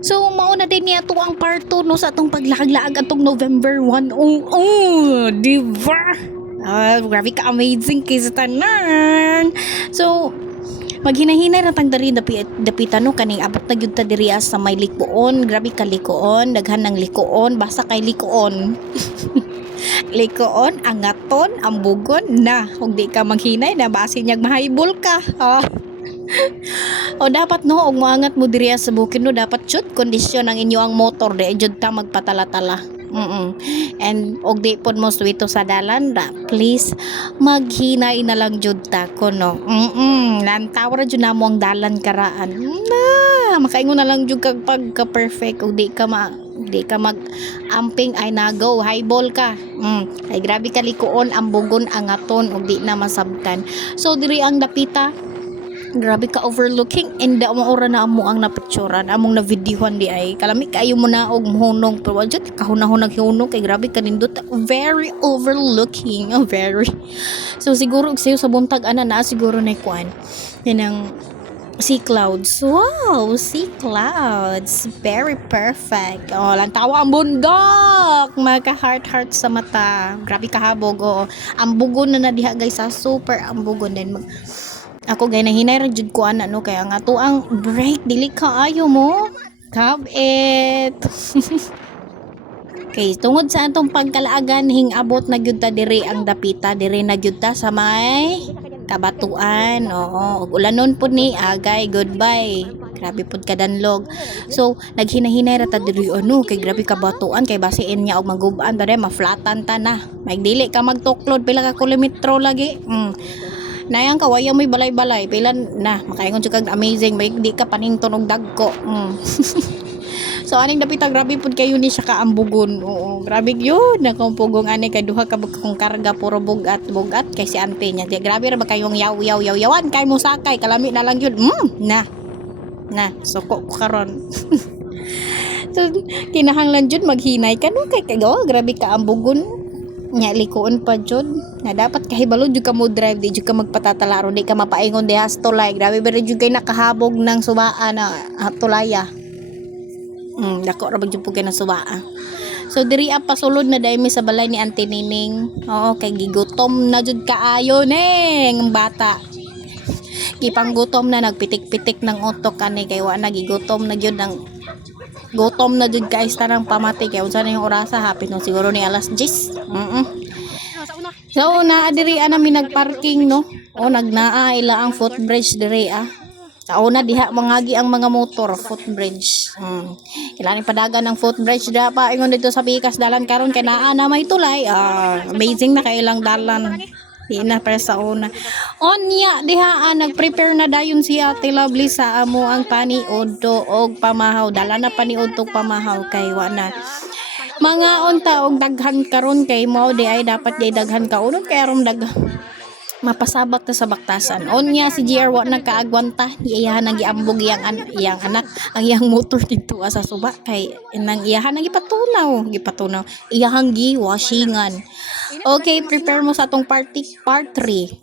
So mao na din niya to ang part 2 no sa atong paglakag-laag atong November 1. Di ba? Grabe ka amazing kay sa tanan. So maghinay-hinay ra tang dari dapitan no kaning abot na gyud ta diri sa may likuon. Grabe ka likuon, daghan ng likuon, basta kay likuon. Likuon, angaton, ambugon na. Ug di ka maghinay na basin niyag mahaybol ka. O dapat no og moangat mo diri sa bukid no dapat jud kondisyon ang inyo ang motor di jud ta magpatala-tala. And og di pod mo suwito sa dalan da please maghinay na lang jud ta kuno. Lantaw ra jud namo ang dalan karaan na makaingon na lang jud kag pagka perfect og di ka mag amping ay nagaw highball ka. Ay grabe ka likuon ambugon angaton og di na masabtan. So diri ang dapita grabe ka overlooking and maura na amo ang napicturan among na videohan di ay kalami kayo mo na og mohunong pero jud kahunahon naghunong kay grabe kanindot very overlooking very so siguro og sayo sa buntag ana na siguro na kuan yanang sea clouds. Wow, sea clouds. Very perfect. Lantawa ang bundok. Maka heart sa mata. Grabe kahabog. Ambugon na diha guys. Super ambugon din. Ako gay nahinay ra jud ko ana no kaya nga to ang break dili kaayo mo. Kabit. Okay, tungod sa atong pagkalaagan hingabot na gyud ta diri ang dapita diri na gyud ta sa may kabatuan. Ug ulanon pud ni agay goodbye. Grabe pud kadanlog. So naghinahinay ra ta diri ano kay grabe kabatuan kay basiin niya og magub-an dere maflatan ta na. Magdili ka magtuklod pila ka kilometro lagi. Nayang kawaya mo'y balay-balay pila na makaingon jud kag amazing may di ka panington og dagko. So aning dapita grabe pud kayo ni siya kaambugon. Oo, grabe gyud nakumpugong ani kay duha ka kung karga puro bugat kay si ante niya. Di grabe ra ba kayong yawan kay mo sakay kalami na lang gyud. Na suko ko karon. So kinahanglan jud maghinay ka no kay grabe ka ambugon. Nya likuon pa jud na dapat kahibalo jud ka mo drive di jud ka magpatatala ron di ka mapaingon di tulay. Grabe ba jud kay nakahabog ng subaan na tulaya. Dako ra jud po kay na subaa. So diri pasulod na daymi sa balay ni Auntie Nining. Oo kay gigutom na jud kaayo neng bata. Gipanggutom na nagpitik-pitik ng utok ani kay wa na gigutom na gyud ng gutom na jud kay tarang pamati kay unsa na yung orasa hapit no siguro ni alas 10. So na diri ana mi nagparking no. Nagnaa ila ang footbridge diri Sa una diha mangagi ang mga motor footbridge. Kailangan padagan ng footbridge diha pa ingon dito sa Pikas dalan karon kay naa na may tulay. Amazing na kay ilang dalan. Di na para sa una. Onya diha nagprepare na dayon si Ate Lovely sa amo ang paniod og pamahaw. Dala na paniod og pamahaw kay wa na. Mga unta og daghan karon kay mao di ay dapat di daghan ka unon kay aron mapasabak ta sa baktasan. Onya si GR wa nagkaagwanta iyahan nang giambog iyang anak ang iyang motor dito sa suba kay nang iyahan nang gipatunaw iyahang giwashingan. Okay, prepare mo sa atong part 3. Okay.